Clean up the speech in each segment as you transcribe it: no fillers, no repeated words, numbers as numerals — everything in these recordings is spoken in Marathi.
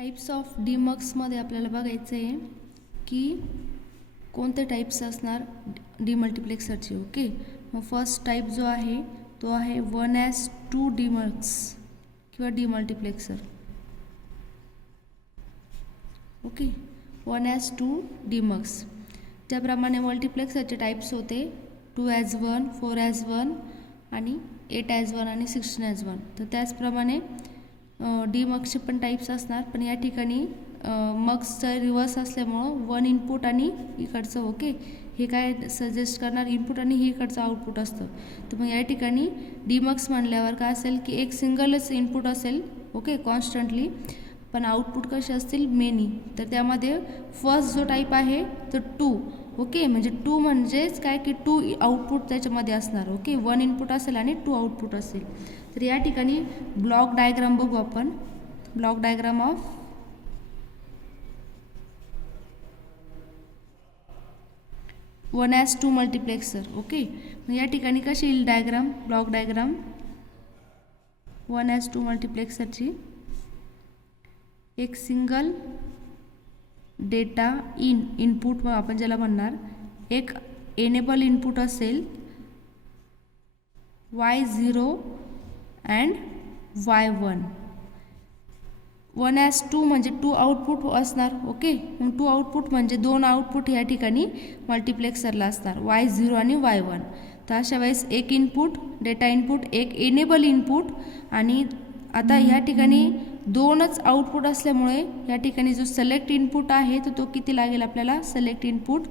टाइप्स ऑफ डीमक्समध्ये आपल्याला बघायचं आहे की कोणते टाइप्स असणार डीमल्टिप्लेक्सरचे. ओके, मग फर्स्ट टाइप जो आहे तो आहे 1:2 डीमक्स किंवा डीमल्टिप्लेक्सर. Okay, 1:2 demux. त्याप्रमाणे मल्टिप्लेक्सरचे टाइप्स होते 2:1, 4:1 आणि 8:1 आणि 16:1. तर त्याचप्रमाणे डीमक्सचे पण टाइप्स असणार, पण या ठिकाणी मक्सचं रिव्हर्स असल्यामुळं 1 इनपुट आणि इकडचं ओके हे काय सजेस्ट करणार इनपुट आणि हे इकडचं आउटपुट असतं. तर मग या ठिकाणी डीमक्स म्हणल्यावर काय असेल की एक सिंगलच इनपुट असेल ओके कॉन्स्टंटली, पण आउटपुट कसे असतील मेनी. तर त्यामध्ये फर्स्ट जो टाईप आहे तो 2 ओके, म्हणजे 2 म्हणजेच काय की 2 आउटपुट त्याच्यामध्ये असणार. ओके, 1 इनपुट असेल आणि 2 आउटपुट असेल. तर या ठिकाणी ब्लॉक डायग्राम बघू आपण. Block diagram of 1:2 multiplexer. Okay, मग या ठिकाणी कशी येईल डायग्राम, ब्लॉक डायग्राम 1:2 मल्टिप्लेक्सरची. एक सिंगल डेटा इनपुट आपण ज्याला म्हणणार, एक एनेबल इनपुट असेल Y0 अँड Y1. 1:2 म्हणजे 2 आउटपुट असणार. ओके, मग 2 आउटपुट म्हणजे 2 आउटपुट या ठिकाणी मल्टिप्लेक्सरला असणार Y0 आणि Y1. तर अशा वेळेस एक इनपुट डेटा इनपुट, एक एनेबल इनपुट, आणि आता ह्या ठिकाणी 2च आउटपुट असल्यामुळे या ठिकाणी जो सिलेक्ट इनपुट आहे तर तो किती लागेल आपल्याला, सिलेक्ट इनपुट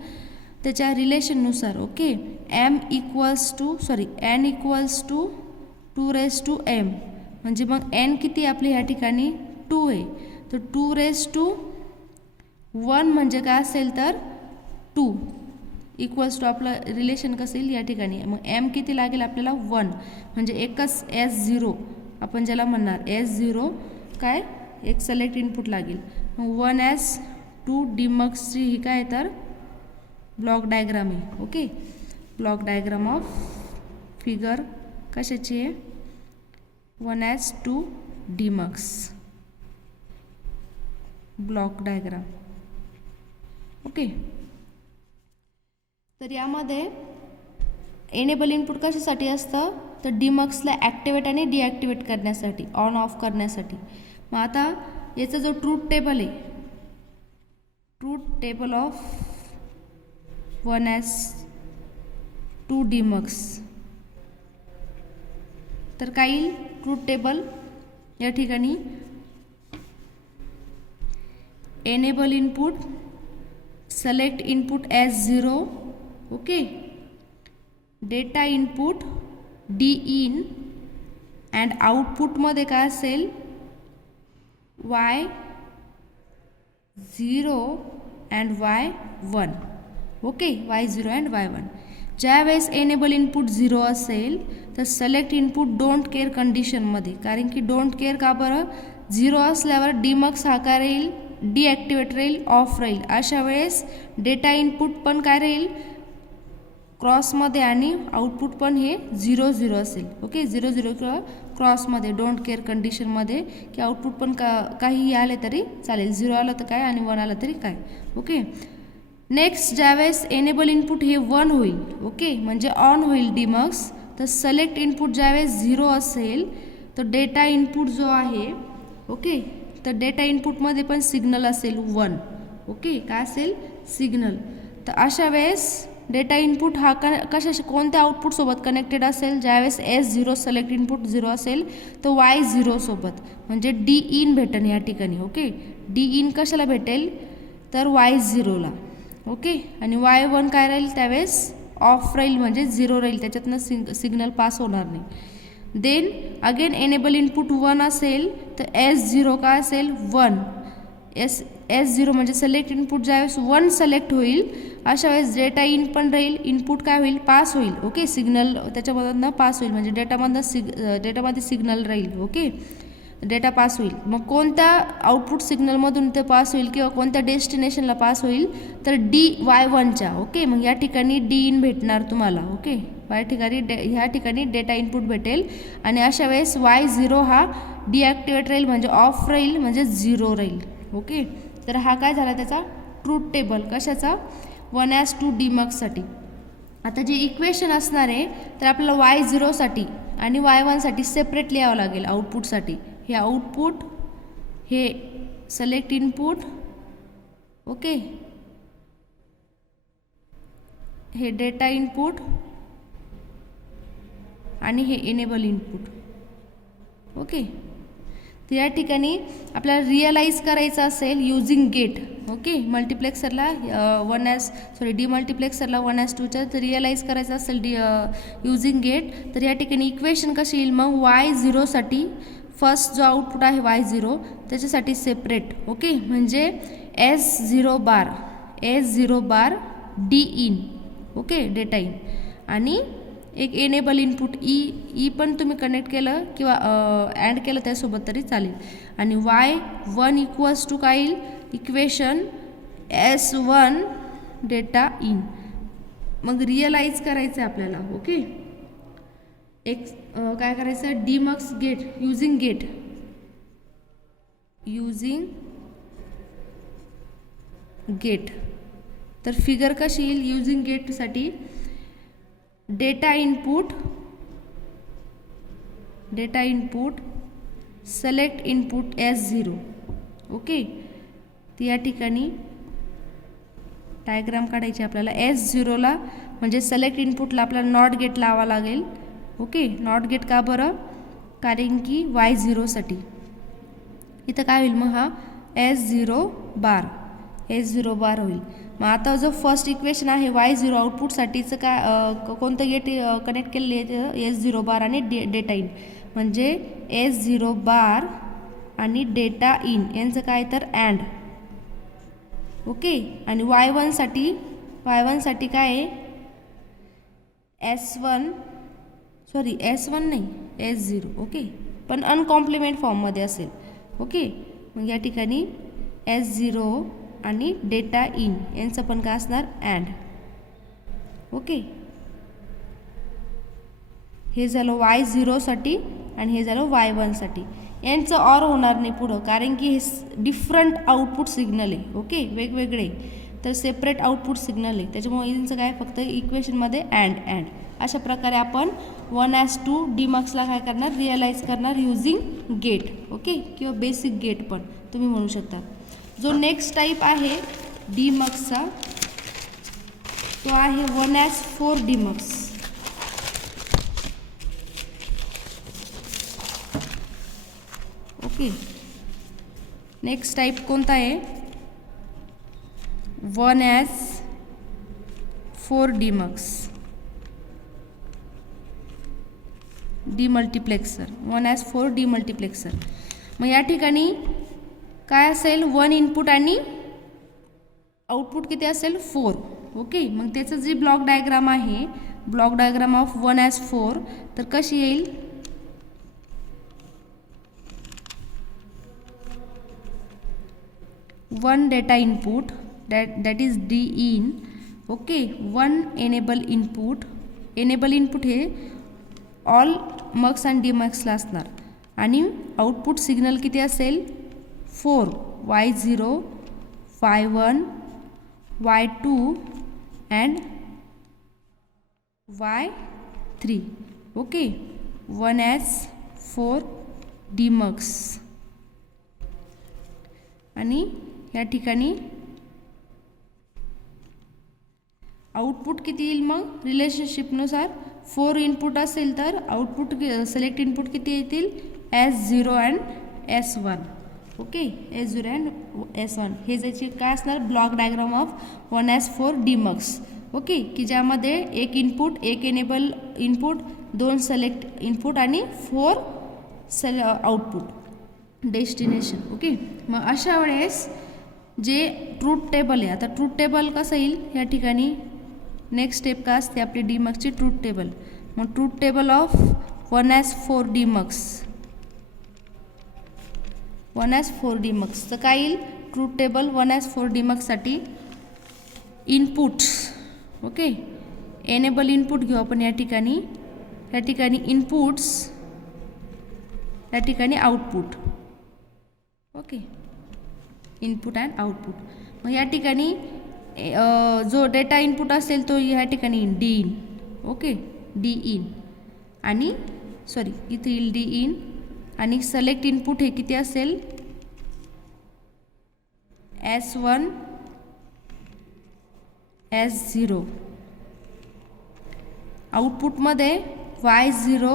त्याच्या रिलेशननुसार. Okay, n equals to 2m, म्हणजे मग n किती आपली ह्या ठिकाणी 2 आहे. तर 2:1 म्हणजे काय असेल तर 2 इक्वल्स टू आपलं रिलेशन कसं येईल या ठिकाणी. मग m किती लागेल आपल्याला 1, म्हणजे एकच S0 आपण ज्याला म्हणणार S0 काय एक सिलेक्ट इनपुट लागेल. मग 1:2 डीमक्सची ही काय तर ब्लॉक डायग्राम आहे. Okay, block diagram of figure कशाची आहे 1:2 डीमक्स ब्लॉक डायग्राम. ओके, तर यामध्ये एनेबल इनपुट कशासाठी असतं तर डीमक्सला ॲक्टिवेट आणि डिॲक्टिवेट करण्यासाठी, ऑन ऑफ करण्यासाठी. मग आता याचा जो ट्रूथ टेबल आहे, ट्रूथ टेबल ऑफ 1:2 डीमक्स, तर काय येईल ट्रूथ टेबल या ठिकाणी enable input, select input S0 okay, data input D in and आउटपुटमध्ये काय असेल Y0 and Y1. Okay, Y0 and Y1. ज्यावेळेस एनेबल इनपुट 0 असेल तर सिलेक्ट इनपुट डोंट केअर कंडिशनमध्ये, कारण की डोंट केअर का बरं, 0 असल्यावर डीमक्स हा काय राहील डिॲक्टिवेट राहील, ऑफ राहील. अशा वेळेस डेटा इनपुट पण काय राहील क्रॉसमध्ये आणि आउटपुट पण हे 0-0 असेल. ओके, 0-0 किंवा क्रॉसमध्ये डोंट केअर कंडिशनमध्ये, की आउटपुट पण काहीही आले तरी चालेल, 0 आलं तर काय आणि 1 आलं तरी काय. ओके, नेक्स्ट ज्यावेळेस एनेबल इनपुट हे 1 होईल ओके, म्हणजे ऑन होईल डीमक्स, तर सिलेक्ट इनपुट ज्यावेळेस 0 असेल तर डेटा इनपुट जो आहे ओके, तर डेटा इनपुटमध्ये पण सिग्नल असेल 1. ओके, काय असेल सिग्नल. तर अशा वेळेस डेटा इनपुट हा कोणत्या आउटपुटसोबत कनेक्टेड असेल, ज्यावेळेस S0 सिलेक्ट इनपुट 0 असेल तर Y0 सोबत, म्हणजे D in भेटेल या ठिकाणी. ओके, D in कशाला भेटेल तर Y0ला. ओके, आणि Y1 काय राहील त्यावेळेस ऑफ राहील, म्हणजे 0 राहील, त्याच्यातनं सिग्नल पास होणार नाही. देन अगेन एनेबल इनपुट 1 असेल तर S0 काय असेल 1. S0 म्हणजे सिलेक्ट इनपुट ज्यावेळेस 1 सिलेक्ट होईल अशा वेळेस डेटा इन पण राहील, इनपुट काय होईल पास होईल. ओके, सिग्नल त्याच्यामधून पास होईल, म्हणजे डेटामध्ये सिग्नल राहील. ओके, डेटा पास होईल. मग कोणत्या आउटपुट सिग्नलमधून ते पास होईल किंवा कोणत्या डेस्टिनेशनला पास होईल तर Y1च्या. ओके, मग या ठिकाणी D in भेटणार तुम्हाला. ओके, ह्या ठिकाणी डेटा इनपुट भेटेल, आणि अशा वेळेस Y0 हा डिॲक्टिवेट राहील, म्हणजे ऑफ राहील, म्हणजे 0 राहील. ओके, तर हा काय झाला त्याचा ट्रूथ टेबल कशाचा 1s2 डीमक्ससाठी. आता जे इक्वेशन असणार आहे तर आपल्याला y0साठी आणि y1साठी सेपरेट लिहावं लागेल. आउटपुटसाठी हे आउटपुट, हे सिलेक्ट इनपुट, ओके, हे डेटा इनपुट आणि हे एनेबल इनपुट. ओके, तर या ठिकाणी आपल्याला रिअलाइज करायचं असेल युजिंग गेट. ओके, मल्टिप्लेक्सरला डीमल्टिप्लेक्सरला 1s2च्या तर रिअलाइज करायचं असेल युजिंग गेट, तर या ठिकाणी इक्वेशन कशी येईल मग y0साठी फर्स्ट जो आउटपुट आहे y0 त्याच्यासाठी सेपरेट. ओके, म्हणजे S0 bar D in, okay, data in, आणि एक एनेबल इनपुट ई पण तुम्ही कनेक्ट केलं किंवा ॲड केलं त्यासोबत तरी चालेल. आणि y1 इक्वल्स टू काय येईल इक्वेशन S1 डेटा इन. मग रिअलाइज करायचं आहे आपल्याला. ओके, एक काय करायचं डीमक्स गेट युजिंग गेट. तर फिगर कशी येईल युजिंग गेटसाठी data input select input S0. Okay, तर या ठिकाणी डायग्राम काढायची आपल्याला. S0ला म्हणजे सिलेक्ट इनपुटला आपल्याला नॉट गेट लावा लागेल. ओके, नॉट गेट का बरं, कारण की y0साठी इथं काय होईल मग हा S0 बार होईल. मग आता जो फर्स्ट इक्वेशन आहे y0 आउटपुटसाठीचं काय कोणतं गेट कनेक्ट केलेलं आहे S0 बार आणि डेटा इन, म्हणजे S0 बार आणि डेटा इन यांचं काय तर अँड. ओके, आणि y1साठी काय आहे S1 नाही S0. ओके, पण अनकॉम्प्लिमेंट फॉर्ममध्ये असेल. ओके, मग या ठिकाणी S0 आणि डेटा इन यांचं पण काय असणार अँड. ओके, हे झालं y0साठी आणि हे झालं y1साठी. यांचं ऑर होणार नाही पुढं, कारण की हे डिफरंट आउटपुट सिग्नल आहे. ओके, वेगवेगळे, तर सेपरेट आउटपुट सिग्नल आहे, त्याच्यामुळे यांचं काय फक्त इक्वेशनमध्ये अँड. अशा प्रकारे आपण 1s2 डीमक्सला काय करणार रिअलाइज करणार युजिंग गेट. ओके, किंवा बेसिक गेट पण तुम्ही म्हणू शकता. जो नेक्स्ट टाईप आहे डीमक्सचा तो आहे 1s4 demux. Okay, next type कोणता आहे 1s4 demux demultiplexer. 1s4 demultiplexer. मग या ठिकाणी काय असेल 1 इनपुट आणि आउटपुट किती असेल 4. ओके, मग त्याचं जी ब्लॉक डायग्राम आहे ब्लॉक डायग्राम ऑफ 1s4 तर कशी येईल 1 data input that is D in. Okay, 1 enable input हे ऑल मक्स आणि डीमक्सला असणार आणि आउटपुट सिग्नल किती असेल 4 y0 y1 y2 and y3. Okay, 1s4 demux. आणि या ठिकाणी आउटपुट किती येईल मग रिलेशनशिपनुसार 4 इनपुट असेल तर आउटपुट सिलेक्ट इनपुट किती येतील S0 and S1. Okay, S0 and S1 हे ज्याची काय असणार block diagram of 1s4 demux. Okay, की ज्यामध्ये एक इनपुट, एक एनेबल इनपुट, 2 सिलेक्ट इनपुट आणि 4 आउटपुट डेस्टिनेशन. ओके, मग अशा वेळेस जे ट्रूथ टेबल आहे, आता ट्रूथ टेबल कसं येईल या ठिकाणी नेक्स्ट स्टेप काय असते आपली डीमक्सची ट्रूथ टेबल. मग truth table of 1s4 demux तर काय येईल ट्रूथ टेबल 1s4 डीमक्ससाठी इनपुट्स. ओके, एनेबल इनपुट घेऊ आपण या ठिकाणी इनपुट्स, या ठिकाणी output. Okay, input and output. मग या ठिकाणी जो डेटा इनपुट असेल तो ह्या ठिकाणी D in. Okay, D in आणि सॉरी इथे येईल डी इन आणि सिलेक्ट इनपुट हे किती असेल S1 S0. आउटपुटमध्ये Y0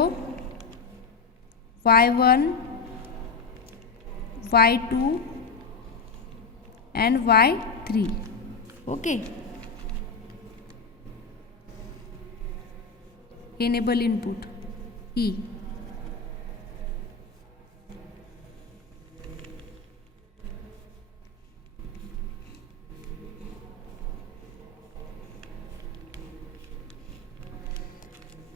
Y1 Y2 and Y3. Okay, enable input E.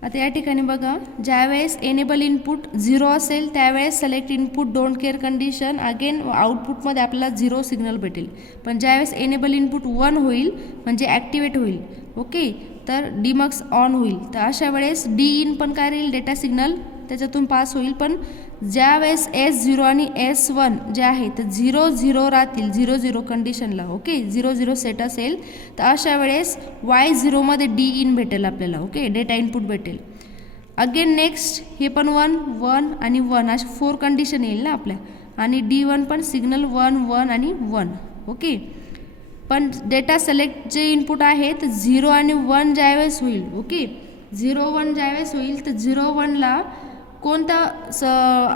आता या ठिकाणी बघा, ज्यावेळेस एनेबल इनपुट 0 असेल त्यावेळेस select input don't care condition again आउटपुटमध्ये आपल्याला 0 सिग्नल भेटेल. पण ज्यावेळेस एनेबल इनपुट 1 होईल म्हणजे ॲक्टिवेट होईल. ओके, तर डीमक्स ऑन होईल. तर अशा वेळेस डी इन पण काय राहील, डेटा सिग्नल त्याच्यातून पास होईल. पण ज्यावेळेस S0 आणि S1 जे आहे तर 0-0 राहतील, 0-0 कंडिशनला. ओके, 0-0 सेट असेल तर अशा वेळेस Y0 मध्ये डी इन भेटेल आपल्याला. ओके, डेटा इनपुट भेटेल. अगेन नेक्स्ट हे पण 1-1 आणि 1 अशा 4 कंडिशन येईल ना आपल्या. आणि D1 पण सिग्नल 1-1 आणि 1. ओके, पण डेटा सिलेक्ट जे इनपुट आहे तर 0 आणि 1 ज्यावेळेस होईल. ओके, 0-1 ज्यावेळेस होईल तर 0-1ला कोणता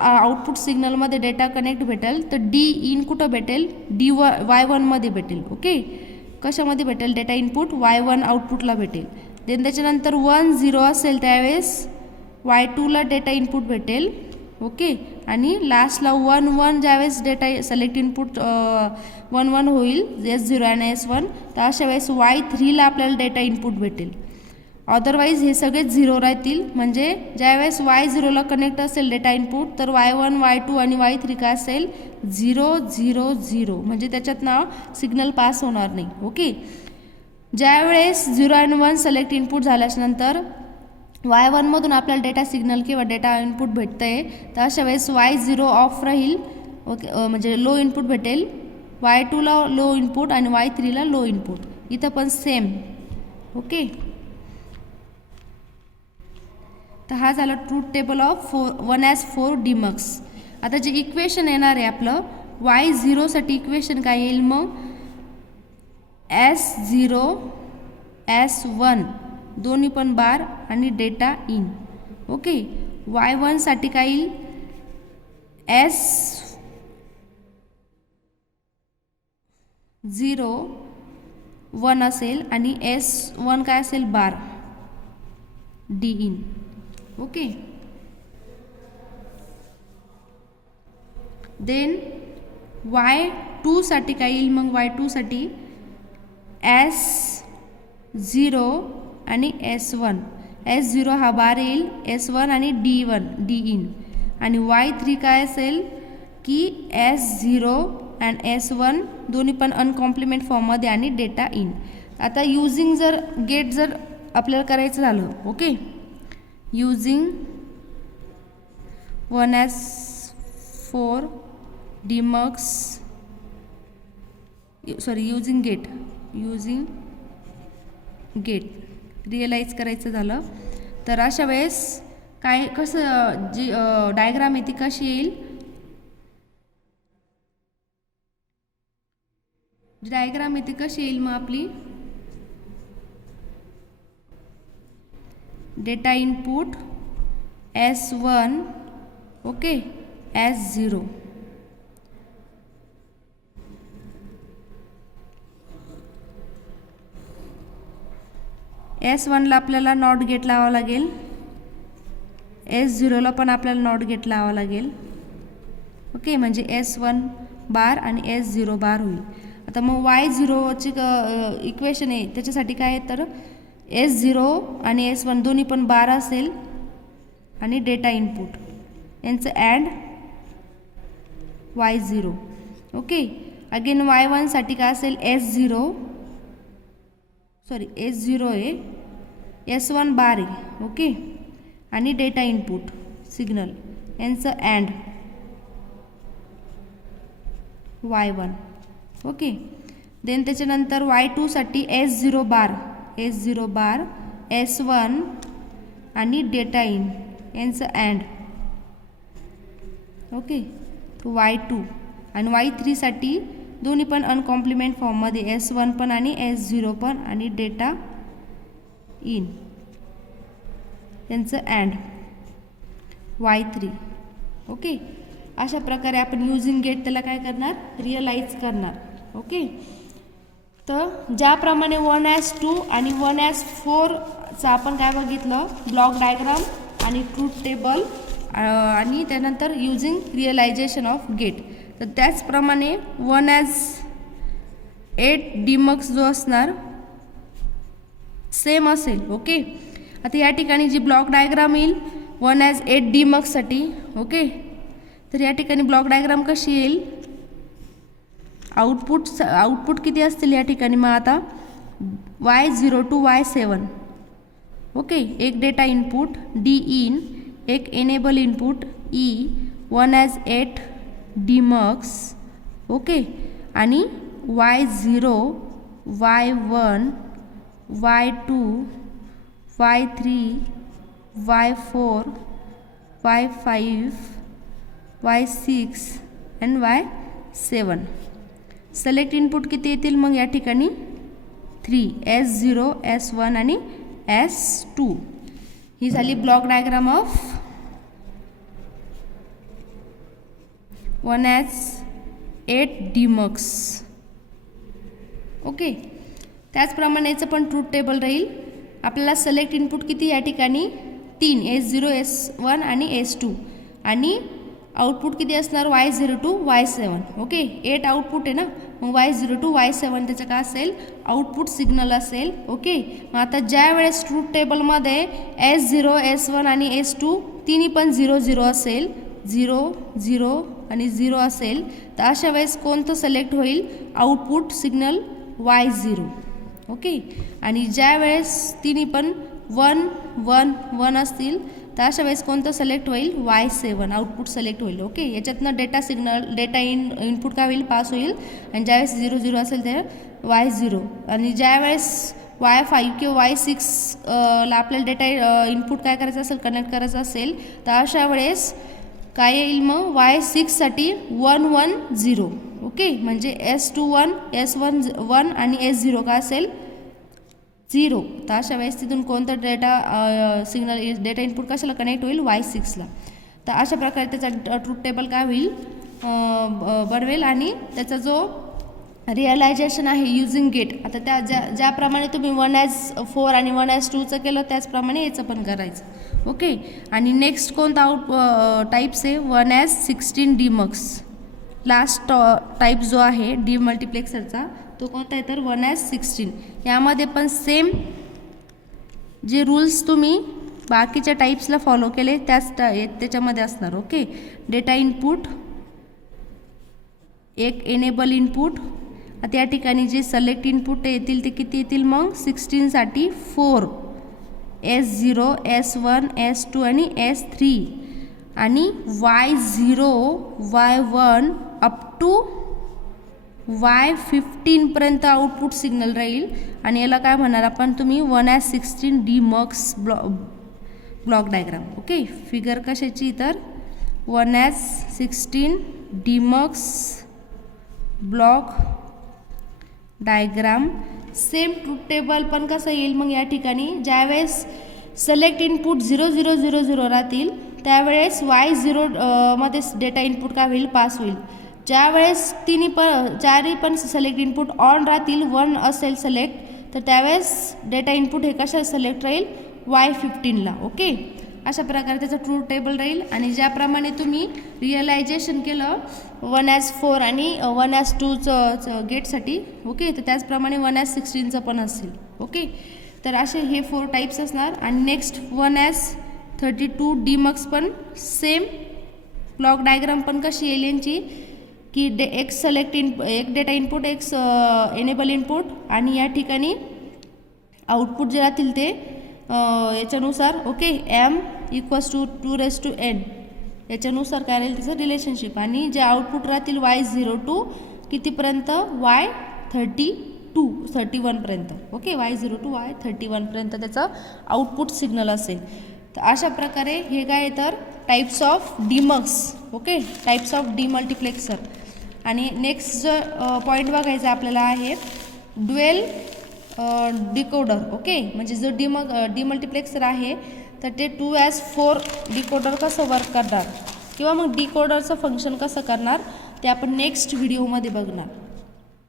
आउटपुट सिग्नलमध्ये डेटा कनेक्ट भेटेल तर डी इन कुठं भेटेल, Y1 मध्ये भेटेल. ओके, कशामध्ये भेटेल, डेटा इनपुट Y1 आउटपुटला भेटेल. देन त्याच्यानंतर 1-0 असेल त्यावेळेस Y2ला डेटा इनपुट भेटेल. ओके, आणि लास्टला 1-1 ज्यावेळेस डेटा सिलेक्ट इनपुट 1-1 होईल S0 आणि S1 तर अशा वेळेस Y3ला आपल्याला डेटा इनपुट भेटेल. अदरवाईज हे सगळेच 0 राहतील. म्हणजे ज्यावेळेस Y0ला कनेक्ट असेल डेटा इनपुट तर Y1 Y2 आणि Y3 काय असेल 0-0-0 म्हणजे त्याच्यात ना सिग्नल पास होणार नाही. ओके, ज्यावेळेस 0 आणि 1 सिलेक्ट इनपुट झाल्यानंतर Y1 मधून आपल्याला डेटा सिग्नल किंवा डेटा इनपुट भेटतंय तर अशा वेळेस Y0 ऑफ राहील. ओके, म्हणजे लो इनपुट भेटेल. Y2ला लो इनपुट आणि Y3ला लो इनपुट. इथं पण सेम. ओके, तर हा झाला truth table of 1S4 demux. आता जे इक्वेशन येणार आहे आपलं Y0 साठी इक्वेशन काय येईल मग S0 S1 दोन्ही पण बार आणि डेटा इन. ओके, Y1 साठी काय येईल S0 1 असेल आणि S1 काय असेल bar D in. Okay, then Y2 साठी काय येईल मग Y2 साठी S0 आणि S1. S0 हा बार येईल, S1 आणि D1 डी इन. आणि Y3 काय असेल की S0 अँड S1 दोन्ही पण अनकॉम्प्लिमेंट फॉर्ममध्ये आणि डेटा इन. आता युजिंग जर गेट जर आपल्याला करायचं झालं. Okay, using 1S4 DMUX using gate realize करायचं झालं तर अशा वेळेस काय कसं जी डायग्राम आहे ती कशी येईल, डायग्राम आहे ती कशी येईल मग आपली data input S1 okay S0 S1ला आपल्याला नॉट गेट लावावं लागेल, S0ला पण आपल्याला नॉट गेट लावावं लागेल. ओके, म्हणजे S1 बार आणि S0 बार होईल. आता मग Y0ची इक्वेशन आहे त्याच्यासाठी काय आहे तर S0 आणि S1 दोन्ही पण बार असेल आणि डेटा इनपुट यांचं and Y0. Okay, again Y1 साठी काय असेल S0 आहे, S1 बार आहे. ओके, आणि डेटा इनपुट सिग्नल यांचं ॲड Y1. ओके. देन त्याच्यानंतर y2साठी S0 बार S1 आणि डेटा इन यांचं अँड. ओके. तो y2 आणि y3साठी दोन्ही पण अनकॉम्प्लिमेंट फॉर्ममध्ये S1 पण आणि S0 पण आणि डेटा इन यांचं अँड y3. ओके. अशा प्रकारे आपण युजिंग गेट त्याला काय करणार, रिअलाइज करणार. ओके. तर ज्याप्रमाणे 1s2 आणि 1s4चा आपण काय बघितलं, ब्लॉक डायग्राम आणि ट्रूथ टेबल आणि त्यानंतर युजिंग रिअलायझेशन ऑफ गेट. तर त्याचप्रमाणे 1s8 डिमक्स जो असणार सेम असेल. ओके. आता या ठिकाणी जी ब्लॉक डायग्राम येईल 1s8 डिमक्ससाठी. ओके. तर या ठिकाणी ब्लॉक डायग्राम कशी येईल, आउटपुट किती असतील या ठिकाणी, मग आता y0 to y7. ओके. एक डेटा इनपुट डी इन, एक enable input E, 1s8 demux. Okay. आणि y0, y1, y2, y3, y4, y5, y6 and y7. Select input किती येतील मग या ठिकाणी 3, S0, S1 आणि S2. ही झाली block diagram of 1s8 demux. Okay. त्याचप्रमाणे याचं पण ट्रूथ टेबल राहील. आपल्याला सिलेक्ट इनपुट किती या ठिकाणी 3, S0, S1 आणि S2 आणि आउटपुट किती असणार y0 to y7. Okay. 8 output आहे ना, मग y0 to y7 त्याचं काय असेल, आउटपुट सिग्नल असेल. ओके. मग आता ज्या वेळेस ट्रूथ टेबलमध्ये S0, S1 आणि S2 तिन्ही पण 0 0 असेल, 0 0 आणि 0 असेल, तर अशा वेळेस कोणतं सिलेक्ट होईल, आउटपुट सिग्नल y0. ओके. आणि ज्या वेळेस तिन्ही पण 1 1 1 असतील, तर अशा वेळेस कोणतं सिलेक्ट होईल, y7 आउटपुट सिलेक्ट होईल. ओके. याच्यातनं डेटा इनपुट काय होईल, पास होईल. आणि ज्यावेळेस 0 0 असेल तर y0. आणि ज्यावेळेस y5 किंवा y6 ला आपल्याला डेटा इनपुट काय करायचं असेल, कनेक्ट करायचं असेल, तर अशा वेळेस काय येईल मग y6साठी 1 1 0. ओके. म्हणजे S21 S1 1 आणि S0 काय असेल 0. तर अशा वेळेस तिथून कोणतं डेटा इनपुट कशाला कनेक्ट होईल, y6ला. तर अशा प्रकारे त्याचा ट्रूथ टेबल काय होईल, बनवेल. आणि त्याचा जो रिअलायझेशन आहे युजिंग गेट, आता त्या ज्याप्रमाणे तुम्ही 1s4 आणि 1s2चं केलं त्याचप्रमाणे याचं पण करायचं. ओके. आणि नेक्स्ट कोणता टाईप्स आहे, 1s16 डिमक्स. लास्ट टाईप जो आहे डीमल्टिप्लेक्सरचा तो कोणता आहे तर 1s16. यामध्ये पण सेम जे रूल्स तुम्ही बाकीच्या टाईप्सला फॉलो केले त्याच्यामध्ये असणार. ओके. डेटा इनपुट, एक एनेबल इनपुट. आता या ठिकाणी जे सिलेक्ट इनपुट येतील ते किती येतील मग 16साठी 4, S0, S1, S2 आणि S3. आणि y0, y1 up to y15 पर्यंत आउटपुट सिग्नल राहील. आणि याला काय म्हणणार आपण तुम्ही 1s16 demux block diagram. Okay. Figure कशाची तर 1s16 demux block diagram. Same truth table पण कसं येईल मग या ठिकाणी, ज्यावेळेस सिलेक्ट इनपुट 0 0 0 0 राहतील त्यावेळेस y0 मध्ये डेटा इनपुट काय होईल, पास होईल. ज्यावेळेस चारही पण सिलेक्ट इनपुट ऑन राहतील, 1 असेल सिलेक्ट, तर त्यावेळेस डेटा इनपुट हे कशा सिलेक्ट राहील, y15ला. ओके. अशा प्रकारे त्याचं ट्रूथ टेबल राहील. आणि ज्याप्रमाणे तुम्ही रिअलायझेशन केलं 1s4 आणि 1s2चं गेटसाठी, ओके, तर त्याचप्रमाणे 1s16चं पण असेल. ओके. तर असे हे 4 टाईप्स असणार. आणि नेक्स्ट 1s32 डिमक्स पण सेम ब्लॉक डायग्राम पण कशी येईल यांची, की एक डेटा इनपुट, एक एनेबल इनपुट. आणि या ठिकाणी आउटपुट जे राहतील ते याच्यानुसार, ओके, m = 2n याच्यानुसार काय राहील त्याचं रिलेशनशिप. आणि जे आउटपुट राहतील y0 to कितीपर्यंत Y31पर्यंत. ओके, Y0 to Y31पर्यंत त्याचं आउटपुट सिग्नल असेल. तर अशा प्रकारे हे काय तर types of demux. Okay, types of demultiplexer. आणि नेक्स्ट जो पॉईंट बघायचा आपल्याला आहे ड्युएल डिकोडर. ओके, म्हणजे जो डीमल्टिप्लेक्सर आहे तर ते 2S4 डिकोडर कसं वर्क करणार किंवा मग डिकोडरचं फंक्शन कसं करणार ते आपण नेक्स्ट व्हिडिओमध्ये बघणार.